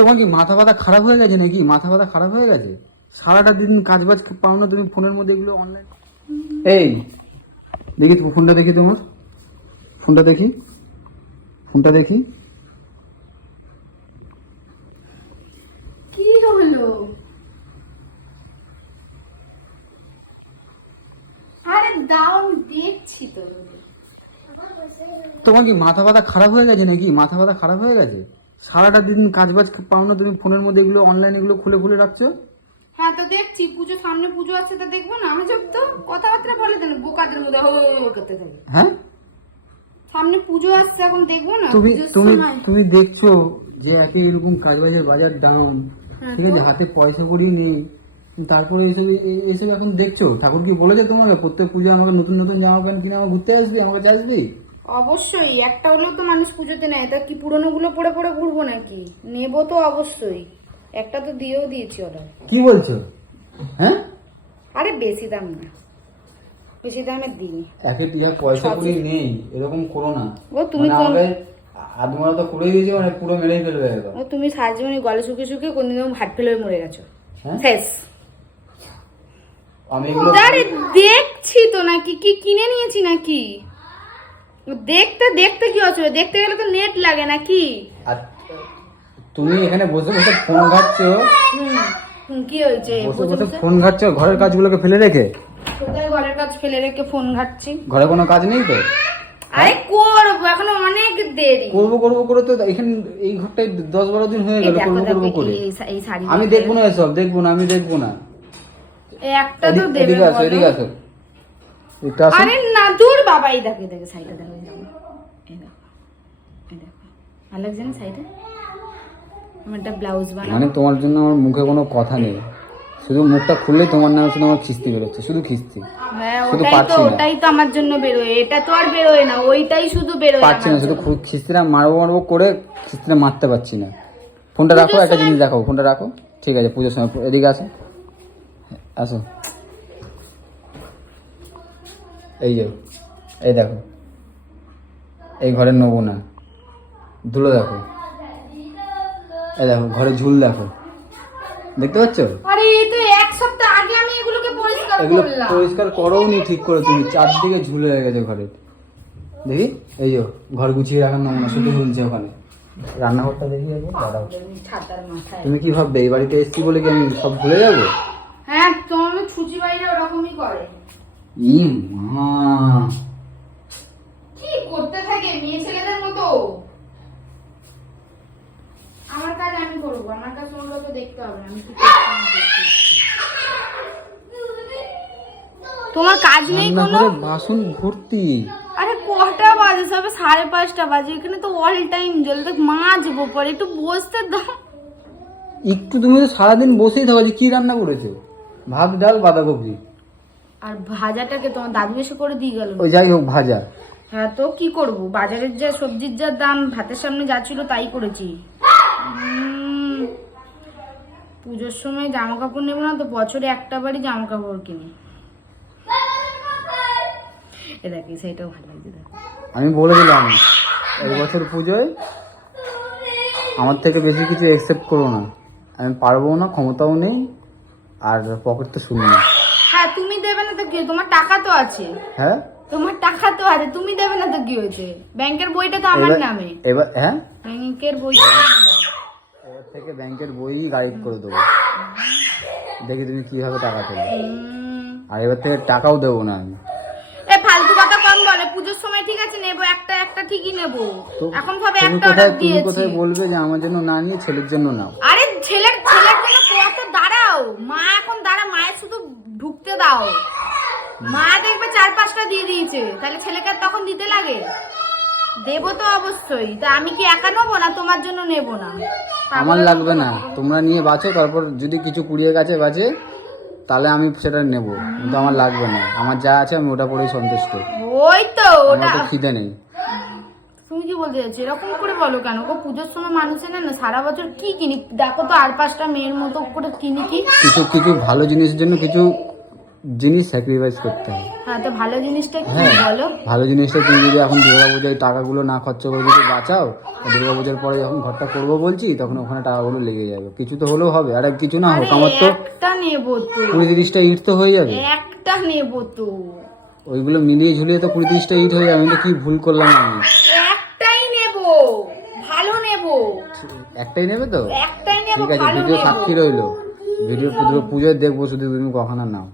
তোমার কি মাথা ব্যথা খারাপ হয়ে গেছে নাকি? মাথা ব্যথা খারাপ হয়ে গেছে? সারাটা দিন কাজ বাজ পাও না তুমি ফোনের মধ্যে এগুলো অনলাইন এই দেখি ফোনটা দেখি তোমার। ফোনটা দেখি। ফোনটা দেখি। কি হলো? আরে দাও দেখছি তো। তোমার কি মাথা ব্যথা খারাপ হয়ে গেছে নাকি? মাথা ব্যথা খারাপ হয়ে গেছে? সারাটা দিন কাজ বাজ পাও না তুমি ফোনের মধ্যে এগুলো অনলাইন এগুলো খুলে খুলে রাখছো? হ্যাঁ তো দেখছি পুজো সামনে পুজো আছে তো দেখব না? আমি সব তো কথাবার্তা বলে দেন বোকাদের মধ্যে করতে থাকে। হ্যাঁ? সামনে পুজো আসছে এখন দেখব না? তুমি তুমি তুমি দেখছ যে একই এরকম কাজ বাজের বাজার ডাউন হ্যাঁ, ঠিক আছে হাতে পয়সা কড়ি নেই। তারপরে এইসব এই- এইসব এখন দেখছ? ঠাকুর কি বলেছে তোমাকে? প্রত্যেক পুজো আমাকে নতুন নতুন জামা প্যান্ট কিনে আমার ঘুরতে আসবি? আমার কাছে আসবে অবশ্যই একটা হলেও তো মানুষ পুজোতে নেয়। তা কি পুরনো গুলো পরে পরে ঘুরবো নাকি? নেব তো অবশ্যই। একটা তো দিয়েও দিয়েছি অর্ডার কি বলছো? হ্যাঁ? আরে বেশি দাম না। বেশি দামের দিই। একে টিয়ার পয়সা কড়ি নেই এরকম করো না। ও তুমি মানে আদমরা তো করে দিয়েছে মানে পুরো মেরেই ফেলবে ও তুমি সারাজীবনে গলে শুকিয়ে শুকিয়ে কোনদিন ভাত ফেলে মরে গেছো। হ্যাঁ? শেষ। আমি দেখছি তো নাকি কি কিনে নিয়েছি নাকি? দেখতে দেখতে কি অসুবিধা? দেখতে গেলে তো নেট লাগে নাকি? তুমি এখানে বসে বসে ফোন ঘাটছো? কি হয়েছে? বসে বসে ফোন ঘাটছো? ঘরের কাজগুলোকে ফেলে রেখে? কোথায় ঘরের কাজ ফেলে রেখে ফোন ঘাটছি? ঘরে কোনো কাজ নেই তো? আরে করব এখনও অনেক দেরি। করব করব করে তো এখানে এই ঘরটায় দশ বারো দিন হয়ে গেল করব করব করে। আমি দেখব না এসব দেখব না আমি দেখব না। একটা তো দেবে এদিকে আসো এদিকে আসো। আরে না দূর বাবা এই দেখে দেখে শাড়িটা দেখো এই দেখো এই দেখো এই দেখো। ভালো লাগছে না শাড়িটা আমার একটা ব্লাউজ বানাবো। মানে তোমার জন্য আমার মুখে কোনো কথা নেই। শুধু মুখটা খুললে তোমার নামে শুধু আমার খিস্তি বেরোচ্ছে শুধু খিস্তি। হ্যাঁ শুধু ওটাই তো ওটাই তো আমার জন্য বেরোয়। এটা তো আর বেরোয় না ওইটাই শুধু বেরোয় পারছি না শুধু খিস্তিটা মারবো মারবো করে খিস্তিটা মারতে পারছি না। ফোনটা রাখো একটা জিনিস দেখো ফোনটা রাখো। ঠিক আছে পুজোর সময় এদিকে আসো। আসো। এই যে এই দেখো। এই ঘরের নেব না ধুলো দেখো। এই দেখো ঘরে ঝুল দেখো। দেখতে পাচ্ছ? আরে তো এক সপ্তাহ আগে আমি এগুলোকে পরিষ্কার এগুলো পরিষ্কার করোও নি ঠিক করে তুমি। চারদিকে ঝুলে হয়ে গেছে ঘরে। দেখি এই যে ঘর গুছিয়ে রাখার নমুনা শুধু ঝুলছে ওখানে। রান্নাঘরটা দেখি দাঁড়াও। তুমি কি ভাববে এই বাড়িতে এসছি বলে কি আমি সব ভুলে যাব? হ্যাঁ তোমার ছুচি বাইরে ওরকমই করে। ই মা। কি করতে থাকে মেয়ে ছেলেদের মতো? আমার কাজ আমি করব আমার কাজ তো দেখতে হবে আমি। তোমার কাজ নেই কোনো? বাসন ভর্তি। আরে কটা বাজে? সবে সাড়ে পাঁচটা বাজে এখানে তো অল টাইম জল। তো মাজবো পরে একটু বসতে দাও। একটু তুমি তো সারাদিন বসেই থাকো যে কি রান্না করেছ? ভাত ডাল বাঁধাকপি। আর ভাজাটাকে তোমার দাদু এসে করে দিয়ে গেল। ওই যাই হোক ভাজা। হ্যাঁ তো কি করব? বাজারের যা সবজির যা দাম ভাতের সামনে যা ছিল তাই করেছি। পুজোর সময় জামা কাপড় নেব না তো বছরে একটা বারই জামা কাপড় কিনি। এ দেখি ভালো লাগছে দেখো। আমি বলে দিলাম এই বছর পুজোয় আমার থেকে বেশি কিছু একসেপ্ট করো না। আমি পারব না ক্ষমতাও নেই আর পকেট তো শুনি না দেবে না তো কি? তোমার টাকা তো আছে। হ্যাঁ? তোমার টাকা তো আছে তুমি দেবে না তো কি হয়েছে? ব্যাংকের বইটা তো আমার নামে। এবার হ্যাঁ? ব্যাংকের বইটা এবার থেকে ব্যাংকের বই গাইড করে দেবো। দেখি তুমি কীভাবে টাকা তোলো। আর এবার থেকে টাকাও দেবো না আমি। এ ফালতু কথা কম বলে। পুজোর সময় ঠিক আছে নেব একটা একটা ঠিকই নেব। এখন ভাবে একটা অর্ডার তুমি কোথায় বলবে যে আমার জন্য না নিয়ে ছেলের জন্য নাও? আরে ছেলের ছেলের জন্য কত দাঁড়াও। মা এখন দাঁড়া মায়ের শুধু ঢুকতে দাও। মা দেখবে চার পাঁচটা দিয়ে দিয়েছে। তাহলে ছেলেকে তখন দিতে লাগে? দেবো তো অবশ্যই। তা আমি কি একা নেব না তোমার জন্য নেব না? আমার লাগবে না। তোমরা নিয়ে বাঁচো তারপর যদি কিছু কুড়িয়ে গেছে বাজে তাহলে আমি সেটা নেব। কিন্তু আমার লাগবে না। আমার যা আছে আমি ওটা পরেই সন্তুষ্ট। ওই তো ওটা খিদে নেই। তুমি কি বলতে চাচ্ছি এরকম করে বলো কেন? গো পুজোর সময় মানুষের না না সারা বছর কি কিনি? দেখো তো আর পাঁচটা মেয়ের মতো করে কিনি কি? কিছু কিছু ভালো জিনিসের জন্য কিছু জিনিস স্যাক্রিফাইস করতে হয়। হ্যাঁ তো ভালো জিনিসটা কি হ্যাঁ বলো? ভালো জিনিসটা তুমি যদি এখন দুর্গা পূজায় টাকাগুলো না খরচা করে যদি বাঁচাও দুর্গা পূজার পরে যখন ঘরটা করব বলছি তখন ওখানে টাকাগুলো লেগে যাবে। কিছু তো হলেও হবে আর কিছু না হোক আমার তো একটা নেব তো। কুড়ি তিরিশটা ইট তো হয়ে যাবে। একটা নেব তো। ওইগুলো মিলিয়ে ঝুলিয়ে তো কুড়ি তিরিশটা ইট হয়ে যাবে আমি তো কি ভুল করলাম আমি? একটাই নেব ভালো নেব। একটাই নেবে তো? একটাই নেব ঠিক আছে ভিডিও সাক্ষী রইল। ভিডিও পুজো পুজোয় দেখব শুধু তুমি কখনো নাও।